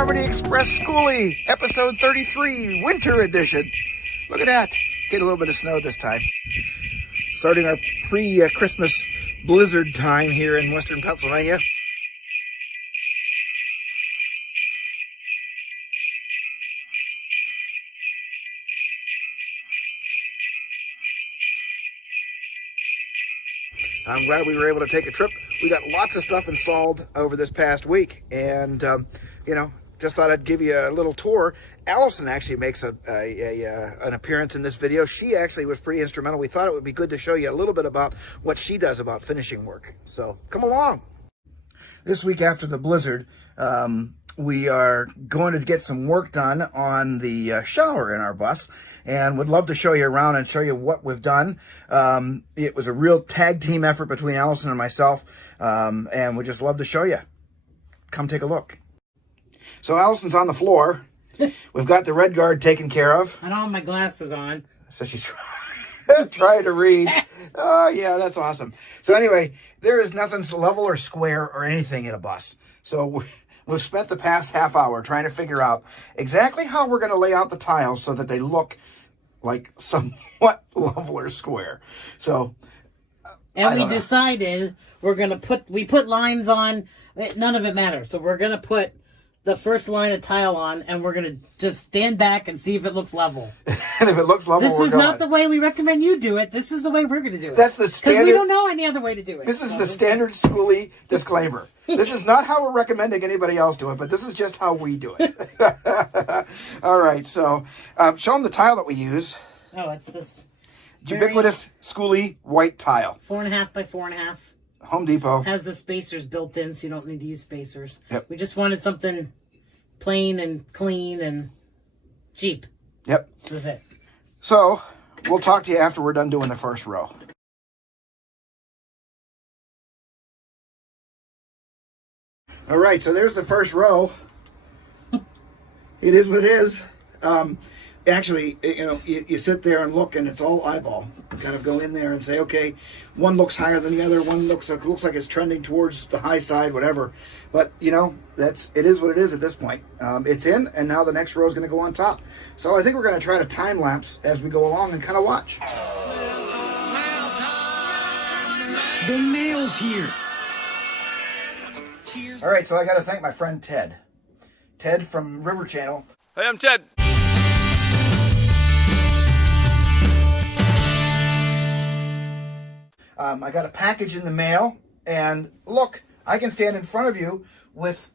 Express.Skoolie, episode 33, winter edition. Look at that. Get a little bit of snow this time. Starting our pre-Christmas blizzard time here in western Pennsylvania. I'm glad we were able to take a trip. We got lots of stuff installed over this past week, and you know, just thought I'd give you a little tour. Allison actually makes an appearance in this video. She actually was pretty instrumental. We thought it would be good to show you a little bit about what she does about finishing work. So come along. This week after the blizzard, we are going to get some work done on the shower in our bus, and would love to show you around and show you what we've done. It was a real tag team effort between Allison and myself, and we'd just love to show you. Come take a look. So Allison's on the floor. We've got the red guard taken care of. I don't have my glasses on. So she's trying to read. Oh, yeah, that's awesome. So anyway, there is nothing level or square or anything in a bus. So we've spent the past half hour trying to figure out exactly how we're going to lay out the tiles so that they look like somewhat level or square. So, and we decided we put lines on. None of it matters. So we're going to put the first line of tile on, and we're going to just stand back and see if it looks level. And if it looks level, this is not the way we recommend you do it. This is the way we're going to do it. That's the standard. Because we don't know any other way to do it. This is the standard Skoolie disclaimer. This is not how we're recommending anybody else do it, but this is just how we do it. All right, so show them the tile that we use. Oh, it's this ubiquitous Skoolie white tile. 4.5 by 4.5. Home Depot. Has the spacers built in, so you don't need to use spacers. Yep. We just wanted something plain and clean and cheap. Yep. That's it. So we'll talk to you after we're done doing the first row. All right, so there's the first row. It is what it is. Actually, you know, you sit there and look, and it's all eyeball. You kind of go in there and say, okay, one looks higher than the other. One looks like it's trending towards the high side, whatever. But you know, it is what it is at this point. It's in, and now the next row is going to go on top. So I think we're going to try to time lapse as we go along and kind of watch. The nail's here. All right, so I got to thank my friend Ted. Ted from River Channel. Hey, I'm Ted. I got a package in the mail, and look, I can stand in front of you with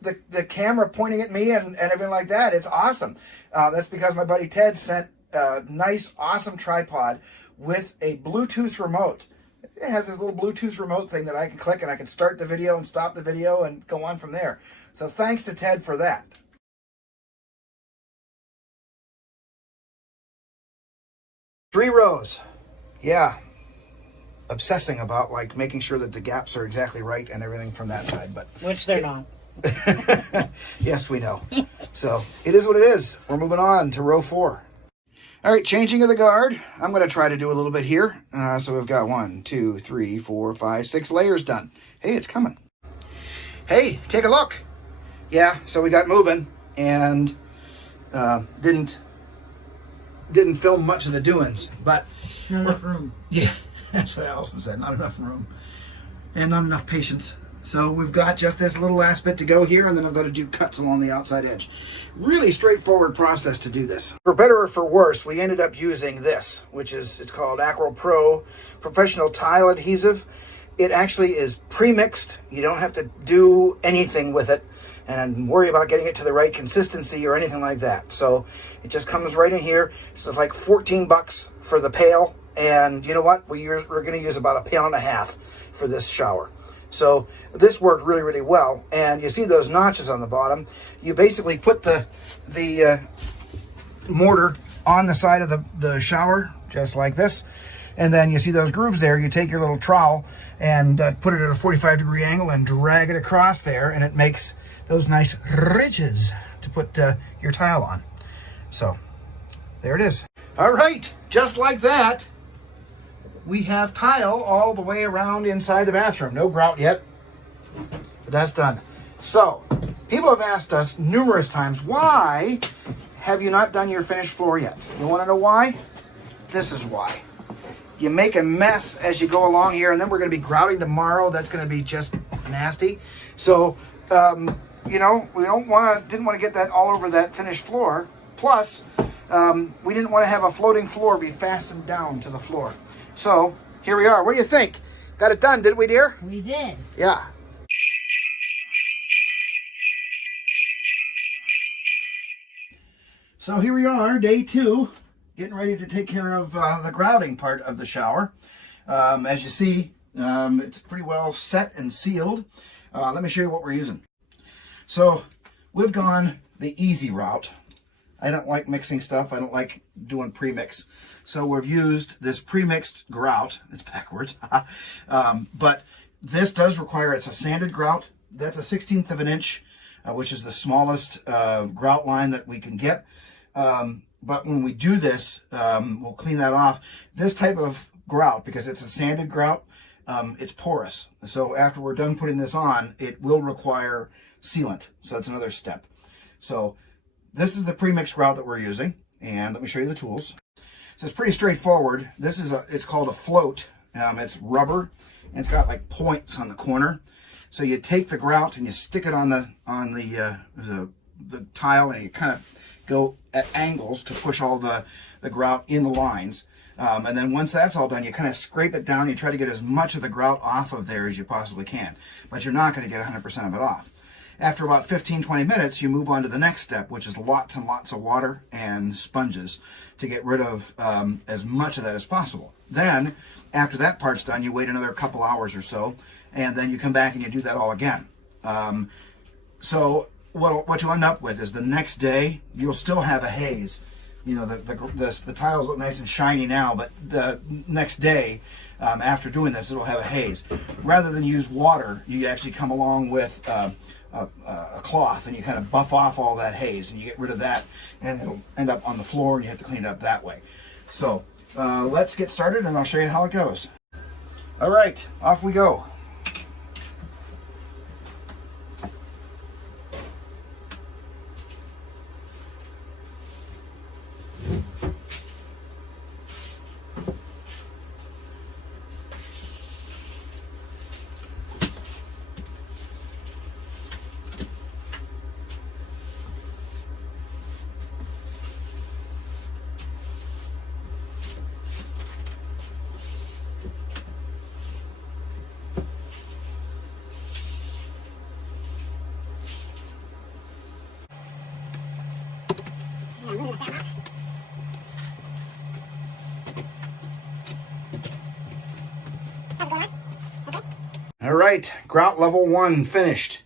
the camera pointing at me and everything like that. It's awesome. That's because my buddy Ted sent a nice, awesome tripod with a Bluetooth remote. It has this little Bluetooth remote thing that I can click, and I can start the video and stop the video and go on from there. So thanks to Ted for that. 3 rows. Yeah, obsessing about like making sure that the gaps are exactly right and everything from that side, but which they're not. Yes, we know. So it is what it is. We're moving on to row 4. All right, changing of the guard. I'm going to try to do a little bit here. So we've got 1, 2, 3, 4, 5, 6 layers done. Hey, it's coming. Hey, take a look. Yeah, so we got moving and didn't film much of the doings, but not enough room. Yeah, that's what Allison said. Not enough room and not enough patience. So we've got just this little last bit to go here, and then I've got to do cuts along the outside edge. Really straightforward process to do this. For better or for worse, we ended up using this, it's called Acro Pro Professional Tile Adhesive. It actually is pre-mixed. You don't have to do anything with it and worry about getting it to the right consistency or anything like that. So it just comes right in here. So it's like 14 bucks for the pail. And you know what? We're going to use about 1.5 pounds for this shower. So this worked really, really well. And you see those notches on the bottom. You basically put the mortar on the side of the shower, just like this. And then you see those grooves there. You take your little trowel and put it at a 45-degree angle and drag it across there, and it makes those nice ridges to put your tile on. So there it is. All right, just like that, we have tile all the way around inside the bathroom. No grout yet, but that's done. So People have asked us numerous times, why have you not done your finished floor yet? You want to know why? This is why. You make a mess as you go along here, and then we're going to be grouting tomorrow. That's going to be just nasty. So, you know, we didn't want to get that all over that finished floor. Plus, we didn't want to have a floating floor be fastened down to the floor. So, here we are. What do you think? Got it done, didn't we, dear? We did. Yeah. So here we are, day 2, getting ready to take care of the grouting part of the shower. As you see, it's pretty well set and sealed. Let me show you what we're using. So we've gone the easy route. I don't like mixing stuff. I don't like doing pre-mix. So we've used this pre-mixed grout. It's backwards. But this does require, it's a sanded grout. That's a 1/16 of an inch, which is the smallest grout line that we can get. But when we do this, we'll clean that off. This type of grout, because it's a sanded grout, it's porous. So after we're done putting this on, it will require sealant. So that's another step. So this is the pre-mixed grout that we're using. And let me show you the tools. So it's pretty straightforward. This is it's called a float. It's rubber, and it's got like points on the corner. So you take the grout and you stick it on the tile, and you kind of go at angles to push all the grout in the lines. And then once that's all done, you kind of scrape it down. You try to get as much of the grout off of there as you possibly can, but you're not going to get 100% of it off. After about 15-20 minutes, you move on to the next step, which is lots and lots of water and sponges to get rid of as much of that as possible. Then, after that part's done, you wait another couple hours or so, and then you come back and you do that all again. So what you end up with is the next day, you'll still have a haze. You know, the tiles look nice and shiny now, but the next day, after doing this, it'll have a haze. Rather than use water, you actually come along with a cloth, and you kind of buff off all that haze, and you get rid of that, and it'll end up on the floor, and you have to clean it up that way. So let's get started, and I'll show you how it goes. All right, off we go. All right, grout level 1 finished.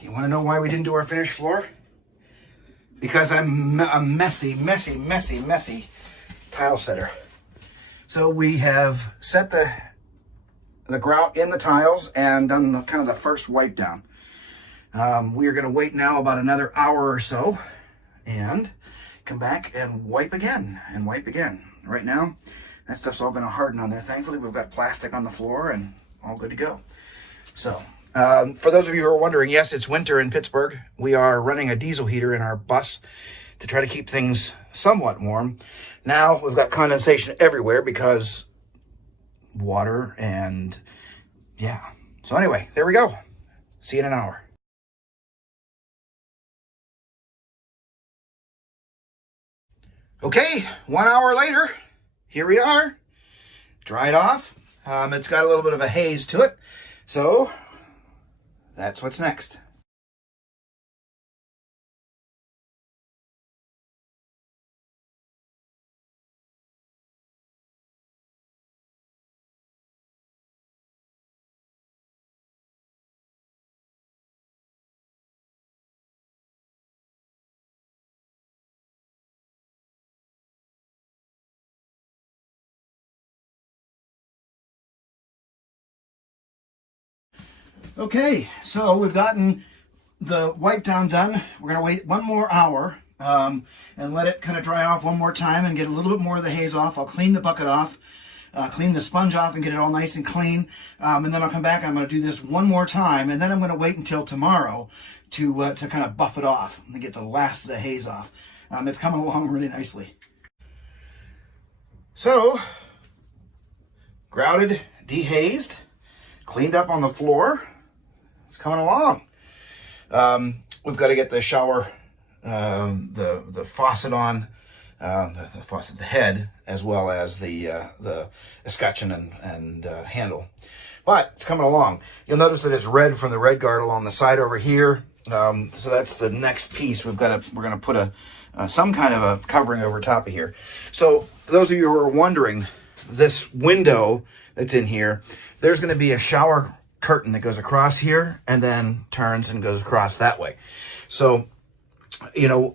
You want to know why we didn't do our finished floor? Because I'm a messy tile setter. So we have set the grout in the tiles and done kind of the first wipe down. We are going to wait now about another hour or so and come back and wipe again and wipe again. Right now, that stuff's all going to harden on there. Thankfully, we've got plastic on the floor and all good to go. So, for those of you who are wondering, yes, it's winter in Pittsburgh. We are running a diesel heater in our bus to try to keep things somewhat warm. Now, we've got condensation everywhere because water and yeah. So anyway, there we go. See you in an hour. Okay, 1 hour later, here we are. Dried off. It's got a little bit of a haze to it, so that's what's next. Okay, so we've gotten the wipe down done. We're going to wait 1 more hour and let it kind of dry off one more time and get a little bit more of the haze off. I'll clean the bucket off clean the sponge off and get it all nice and clean. And then I'll come back. I'm going to do this one more time, and then I'm going to wait until tomorrow to kind of buff it off and get the last of the haze off. It's coming along really nicely. So, grouted, dehazed, cleaned up on the floor. It's coming along. We've got to get the shower, the faucet on, the faucet, the head, as well as the escutcheon and handle. But it's coming along. You'll notice that it's red from the red guard along the side over here. So that's the next piece. We're going to put some kind of a covering over top of here. So those of you who are wondering, this window that's in here, there's going to be a shower curtain that goes across here and then turns and goes across that way. So, you know,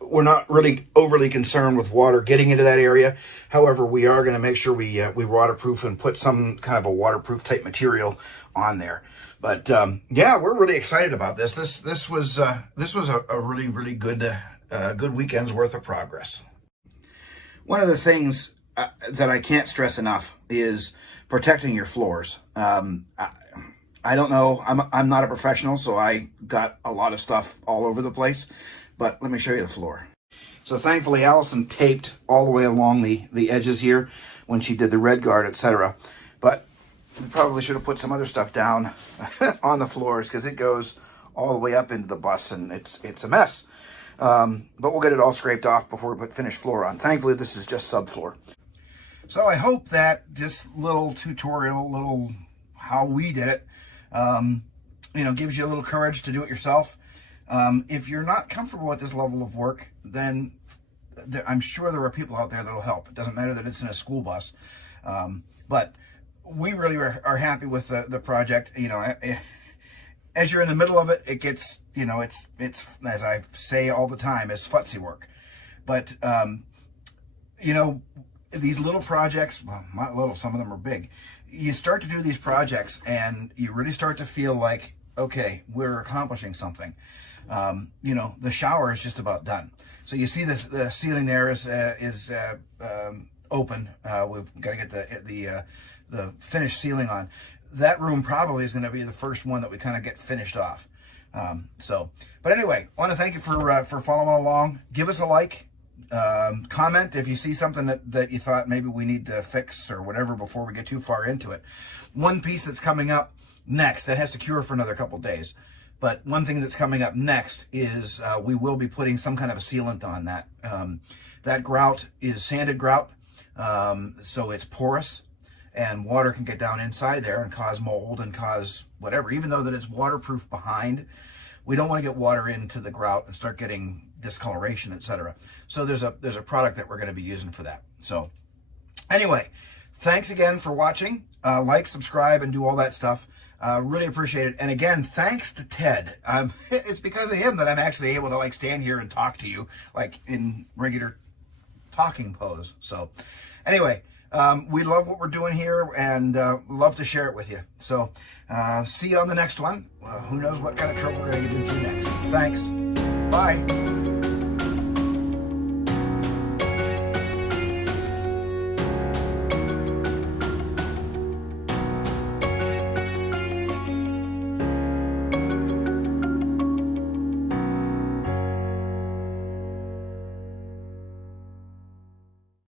we're not really overly concerned with water getting into that area. However, we are going to make sure we waterproof and put some kind of a waterproof type material on there. But yeah, we're really excited about this. This was a really good weekend's worth of progress. One of the things that I can't stress enough is protecting your floors. I don't know. I'm not a professional, so I got a lot of stuff all over the place. But let me show you the floor. So thankfully, Allison taped all the way along the edges here when she did the red guard, etc. But we probably should have put some other stuff down on the floors because it goes all the way up into the bus and it's a mess. But we'll get it all scraped off before we put finished floor on. Thankfully, this is just subfloor. So I hope that this little tutorial, how we did it, you know, gives you a little courage to do it yourself. If you're not comfortable with this level of work, then I'm sure there are people out there that'll help. It doesn't matter that it's in a school bus. But we really are happy with the project. You know, as you're in the middle of it, it gets, you know, it's as I say all the time, it's futzy work. But, you know, these little projects, well, not little, some of them are big. You start to do these projects and you really start to feel like, okay, we're accomplishing something. You know, the shower is just about done. So you see this, the ceiling there is open. We've got to get the finished ceiling on. That room probably is going to be the first one that we kind of get finished off. But anyway, I want to thank you for following along. Give us a like. Comment if you see something that you thought maybe we need to fix or whatever before we get too far into it. One piece that's coming up next, that has to cure for another couple days, but one thing that's coming up next is we will be putting some kind of a sealant on that. That grout is sanded grout, so it's porous and water can get down inside there and cause mold and cause whatever. Even though that it's waterproof behind, we don't want to get water into the grout and start getting discoloration, etc. So there's a product that we're going to be using for that. So anyway, thanks again for watching. Like, subscribe, and do all that stuff. Really appreciate it. And again, thanks to Ted. It's because of him that I'm actually able to stand here and talk to you like in regular talking pose. So anyway, we love what we're doing here and love to share it with you. So see you on the next one. Who knows what kind of trouble we're going to get into next. Thanks. Bye.